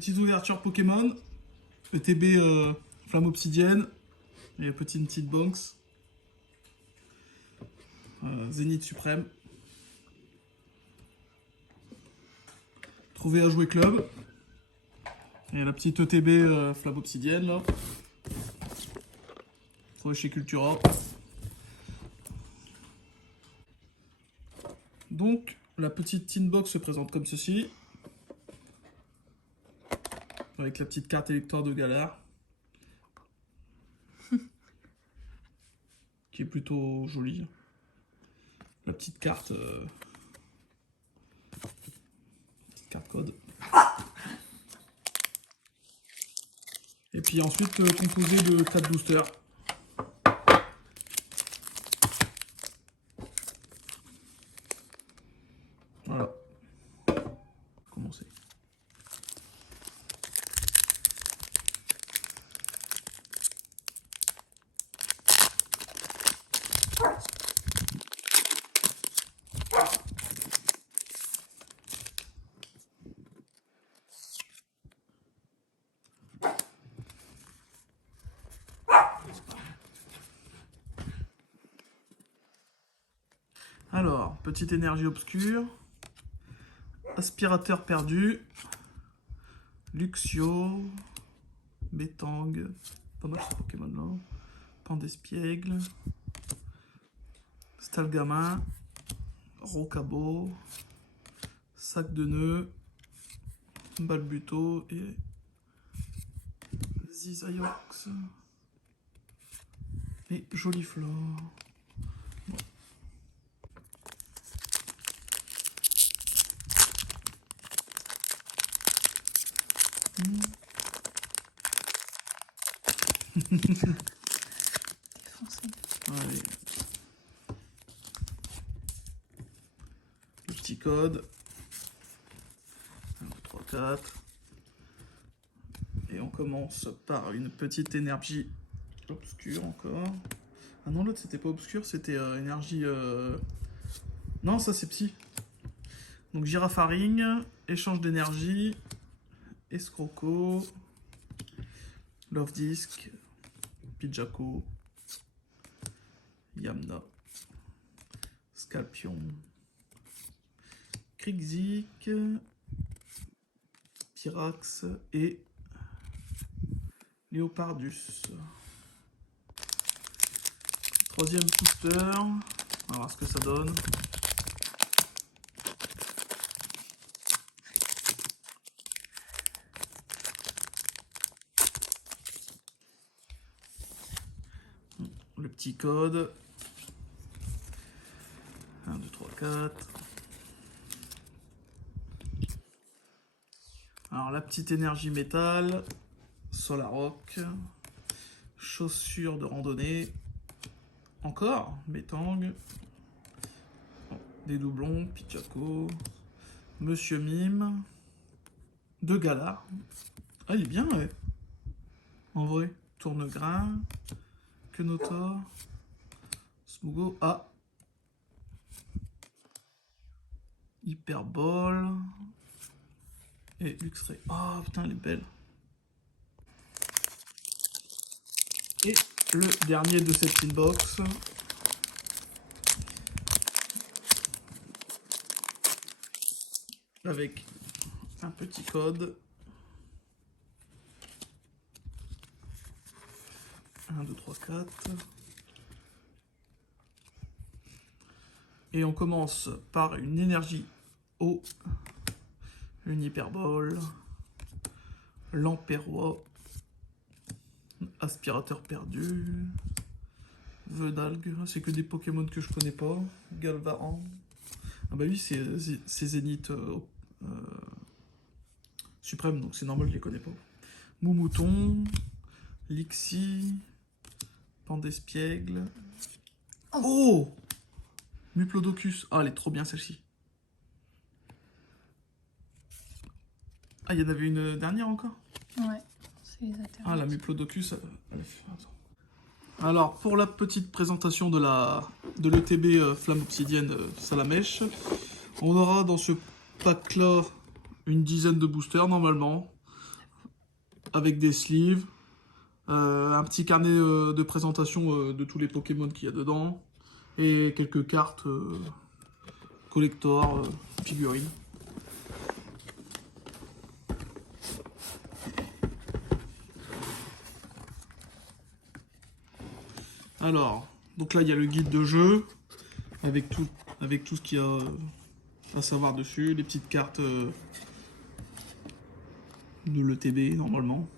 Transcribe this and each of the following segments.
Petite ouverture Pokémon. ETB Flamme Obsidienne. Et petite box. Zénith Suprême. Trouvé à jouer club. Et la petite ETB Flamme Obsidienne là. Trouvé chez Cultura. Donc la petite tin box se présente comme ceci. Avec la petite carte élector de Galar. Qui est plutôt jolie. La petite carte code. Et puis ensuite composé de 4 boosters. Voilà. Commencer. Alors, petite énergie obscure, aspirateur perdu, Luxio, Betang, pas mal ce Pokémon là, Pandespiègle, Stalgamin, Rocabo, Sac de nœuds, Balbuto et Zizaiox et Joliflore. Défoncé. Allez. Le petit code. 1, 2, 3, 4. Et on commence par une petite énergie obscure encore. Ah non, l'autre c'était pas obscur, c'était énergie... Non, ça c'est psy. Donc Girafaring, échange d'énergie, Escroco, Love Disc, Pidjaco, Yamna, Scalpion, Krixik, Pyrax et Léopardus. Troisième booster, on va voir ce que ça donne. Le petit code. 1, 2, 3, 4. Alors la petite énergie métal. Solaroc. Chaussures de randonnée. Encore. Betang. Des doublons. Pichaco. Monsieur Mime. De Galar. Ah il est bien ouais. En vrai. Tournegrain. Kenotor, Smugo, Hyperbole et Luxray. Oh putain, elle est belle. Et le dernier de cette inbox. Avec un petit code. 1, 2, 3, 4. Et on commence par une énergie eau, une hyperbole, Lamperois, aspirateur perdu, Vedalgue, c'est que des Pokémon que je connais pas, Galvahan. Ah bah oui, c'est Zénith Suprême, donc c'est normal, je les connais pas. Moumouton, Lixie, Pandespiègle. Oh, Muplodocus. Ah, elle est trop bien celle-ci. Ah, il y en avait une dernière encore? Ouais, c'est les alternatives. Ah, la Muplodocus. Alors, pour la petite présentation de l'ETB Flamme Obsidienne Salamèche, on aura dans ce pack-là une dizaine de boosters normalement. avec des sleeves, un petit carnet de présentation de tous les Pokémon qu'il y a dedans, et quelques cartes collector, figurines. Alors, donc là il y a le guide de jeu, avec tout ce qu'il y a à savoir dessus, les petites cartes de l'ETB normalement.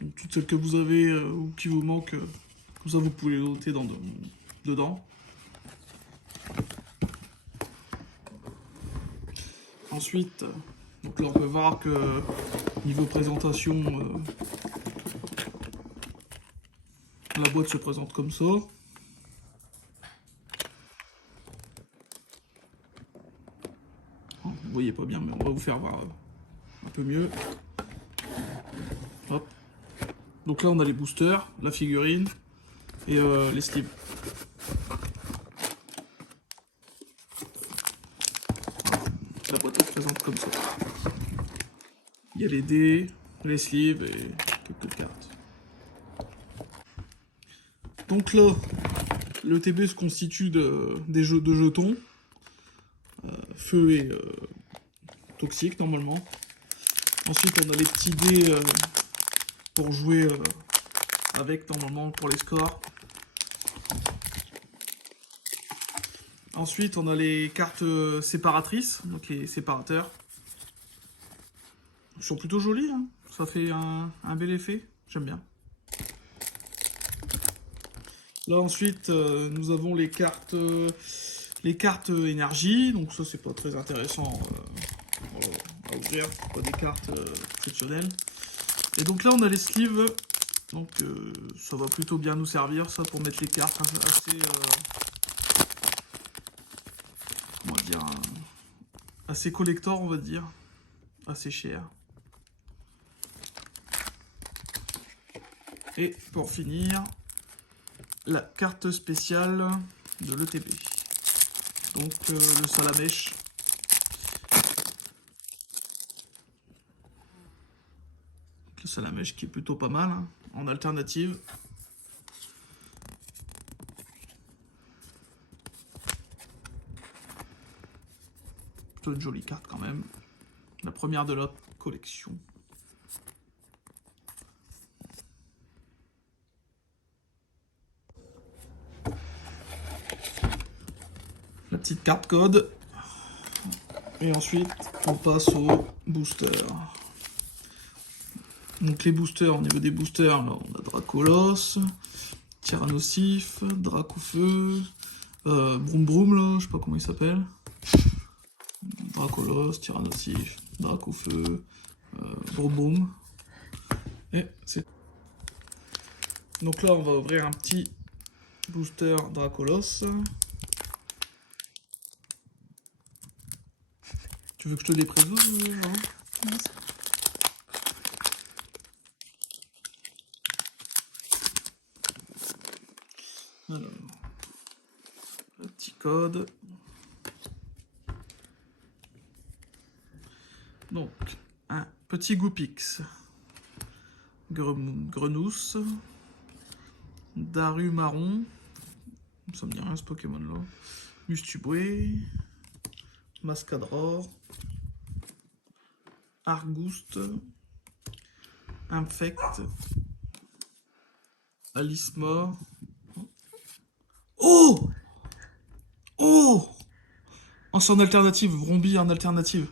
Donc, toutes celles que vous avez ou qui vous manquent, comme ça vous pouvez les noter dedans. Ensuite, donc là on peut voir que niveau présentation, la boîte se présente comme ça. Vous voyez pas bien, mais on va vous faire voir un peu mieux. Hop. Donc là on a les boosters, la figurine et les sleeves. La boîte se présente comme ça. Il y a les dés, les sleeves et quelques cartes. Donc là, le TB se constitue de jetons, feu et toxique normalement. Ensuite on a les petits dés pour jouer avec normalement pour les scores. Ensuite on a les cartes séparatrices, donc les séparateurs. Ils sont plutôt jolis, hein. Ça fait un bel effet, j'aime bien. Là ensuite nous avons les cartes énergie, donc ça c'est pas très intéressant à ouvrir, pas des cartes exceptionnelles. Et donc là on a les sleeves, donc ça va plutôt bien nous servir ça pour mettre les cartes assez comment dire, assez collector on va dire, assez cher. Et pour finir, la carte spéciale de l'ETB. Donc le Salamèche. Le Salamèche qui est plutôt pas mal, hein, en alternative. Plutôt une jolie carte quand même. La première de la collection. La petite carte code. Et ensuite, on passe au booster. Donc les boosters, au niveau des boosters, là, on a Dracolos, Tyrannosif, Dracofeu, Broom Broom, là, je sais pas comment il s'appelle. Dracolos, Tyrannosif, Dracofeu, Broom Broom. Et c'est... Donc là, on va ouvrir un petit booster Dracolos. Tu veux que je te dépréso, hein? Non, Alors, le petit code. Donc, un petit Goupix, Grenousse, Daru Marron, ça me dit rien ce Pokémon là, Mustuboué, Mascadrore, Argouste, Infect, Alismore. Oh! Oh! Oh, c'est en alternative, Vromby en alternative.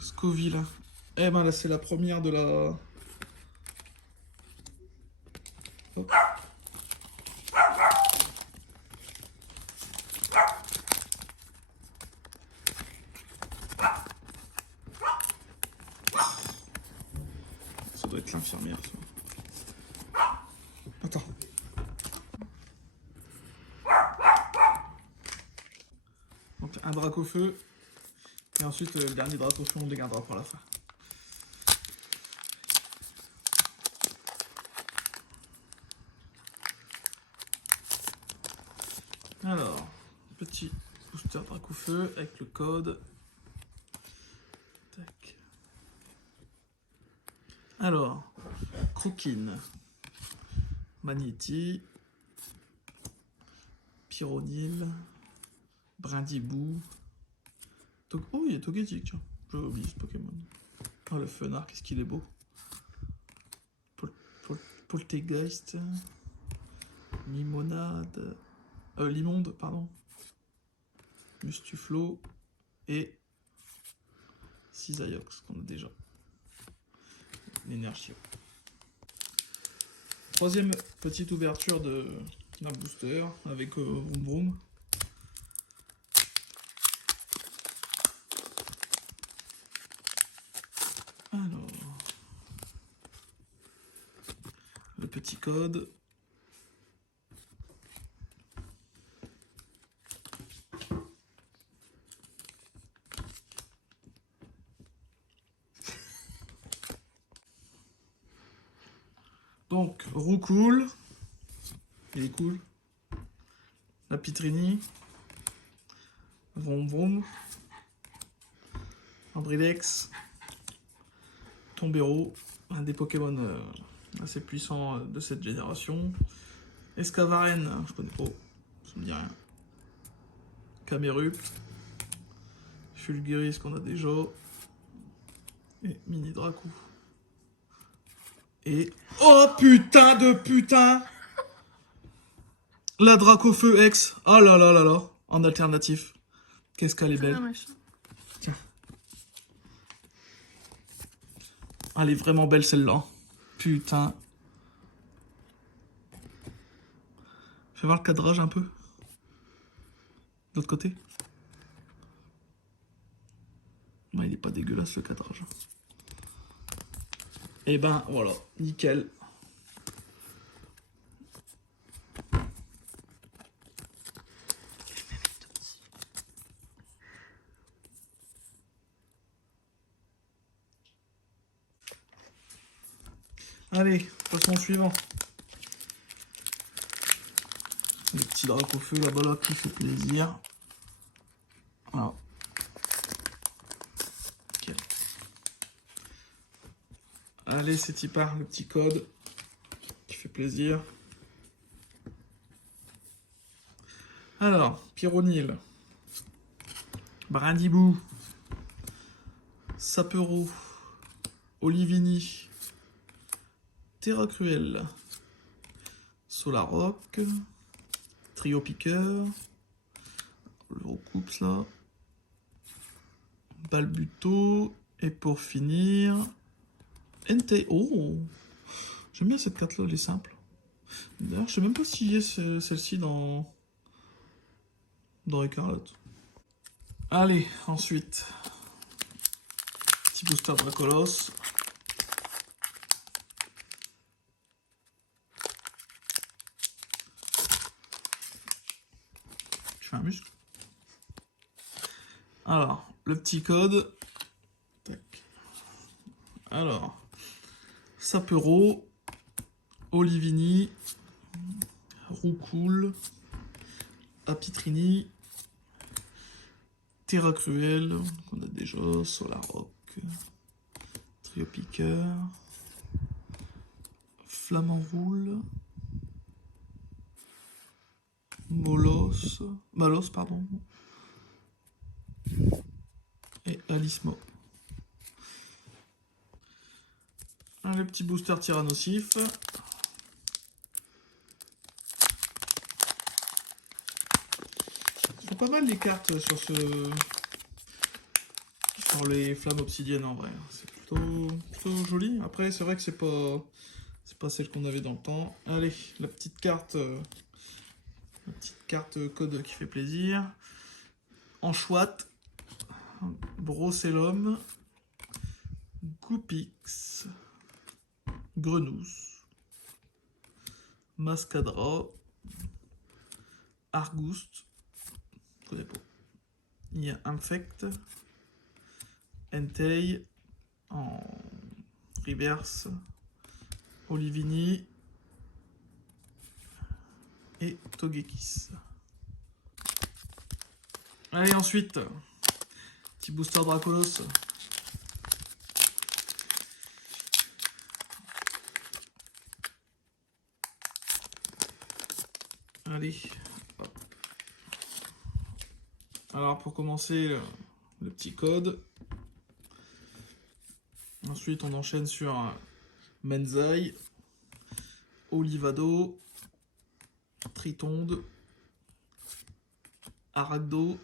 Scoville. Eh ben là, c'est la première de la... Hop. Ça doit être l'infirmière, ça. Attends. Donc un Dracofeu. Et ensuite le dernier Dracofeu, on le gardera pour la fin. Alors, petit Booster Dracofeu avec le code. Tac. Alors, Croquine, Magnéti, Pyronil, Brindibou. Oh, il y a Togetic, tiens. J'avais oublié ce Pokémon. Oh, le Fenard, qu'est-ce qu'il est beau. Poltegeist, Limonade, Limonde, pardon. Mustuflo et Cisaiox, qu'on a déjà. L'énergie. Troisième petite ouverture d'un booster avec Vroom Vroom. Alors, le petit code. Donc, Roucool, il est cool. La Pitrini, Vroom Vroom, Ambrilex, Tombero, un des Pokémon assez puissants de cette génération. Escavaren, je connais pas, ça me dit rien. Camerupt, Fulguris qu'on a déjà, et Mini Dracou. Et... Oh putain de putain! La Dracofeu X. Oh là là là là. En alternatif. Qu'est-ce qu'elle est belle. Tiens. Elle est vraiment belle celle-là. Putain. Fais voir le cadrage un peu. De l'autre côté. Ouais, il est pas dégueulasse le cadrage. Et ben voilà, nickel. Allez, passons au suivant. Les petits Dracofeu là-bas là qui fait plaisir. Voilà. Okay. Allez, c'est y part, le petit code qui fait plaisir. Alors, Pyronil, Brindibou, Sapero, Olivini, Terra Cruel, Solaroc, Trio Piqueur, le recoupe là, Balbuto, et pour finir, Entei. Oh, j'aime bien cette carte là, elle est simple. D'ailleurs, je sais même pas s'il y a celle-ci dans Écarlate. Allez, ensuite, petit booster Dracolos. Je fais un muscle. Alors, le petit code. Tac. Alors, Sapero, Olivini, Roucool, Apitrini, Terra Cruel, qu'on a déjà, Solaroc, Trio Piqueur, Flamand Roule, Malos, pardon, et Alismo. Le petit booster Tyrannosif. Ils sont pas mal les cartes sur les flammes obsidiennes en vrai. C'est plutôt joli. Après, c'est vrai que c'est pas celle qu'on avait dans le temps. Allez, la petite carte code qui fait plaisir. Anchoite, Brocellum, Goupix, Grenousse, Mascadra, Argouste, je connais pas. Il y a Infect, Entei, en reverse, Olivini et Togekiss. Allez, ensuite, petit booster Dracolos. Allez, hop. Alors, pour commencer, le petit code. Ensuite, on enchaîne sur Menzai, Olivado, Tritonde, Aragdo,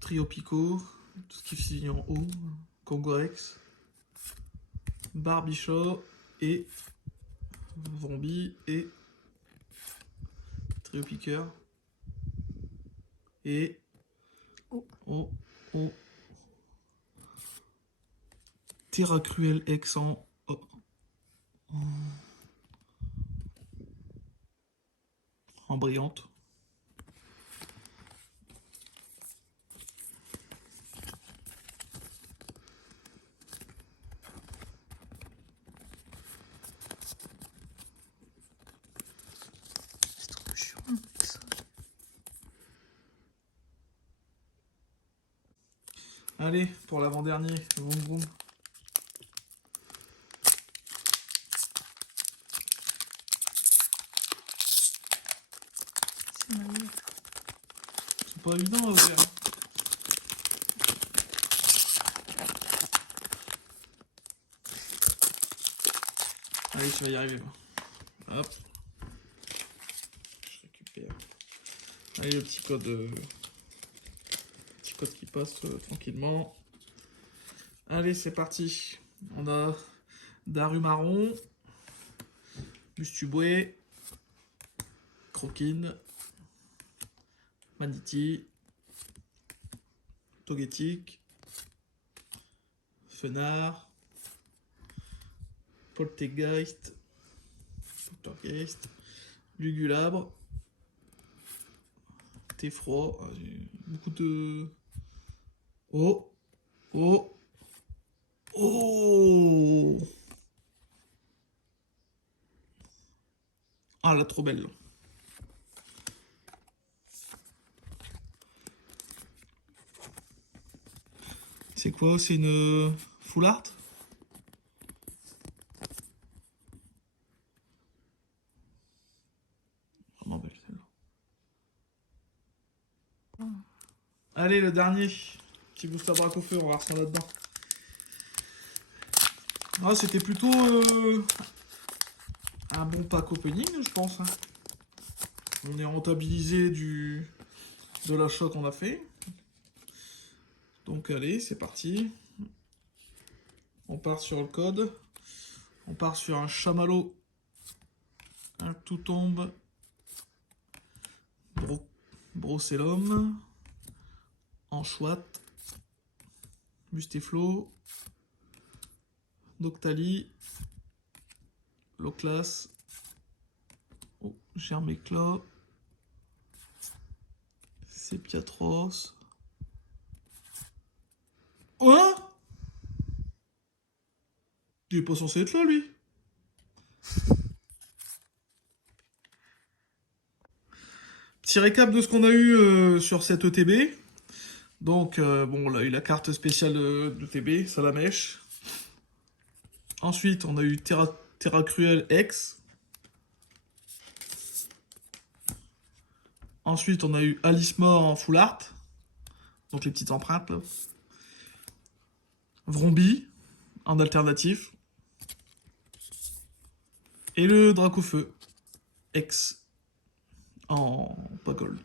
Triopico, tout ce qui finit en O, Congorex, Barbichot et Vrombi et Triopiqueur et O. Terra Cruel X en brillante. C'est trop chiant ça. Allez, pour l'avant-dernier, vroom vroom. C'est ma vie. C'est pas évident à ouvrir. Allez, tu vas y arriver. Hop. Je récupère. Allez, le petit code. Petit code qui passe tranquillement. Allez, c'est parti. On a Darumarron, Bustuboué, Croquine, Maniti, Togetic, Fenard, Poltergeist, Lugulabre, Tefroid, beaucoup de... Oh! Ah, la trop belle. C'est quoi? C'est une full art? Vraiment belle celle-là. Allez, le dernier. Petit booster Dracofeu, on va voir ce qu'on a dedans. Ah, c'était plutôt un bon pack opening, je pense. On est rentabilisé de l'achat qu'on a fait. Donc allez, c'est parti. On part sur le code. On part sur un chamallow. Un tout tombe. Brocellum. Anchouette. Mustéflo. Noctali. Loclas. Oh, Germécla. Sepiatros. Hein? Il est pas censé être là, lui. Petit récap de ce qu'on a eu sur cette ETB. Donc, bon, on a eu la carte spéciale de TB, Salamèche. Ensuite, on a eu Terra Cruel X. Ensuite, on a eu Alice Mort en full art. Donc, les petites empreintes, là. Vrombi en alternatif. Et le Dracofeu X en pas gold.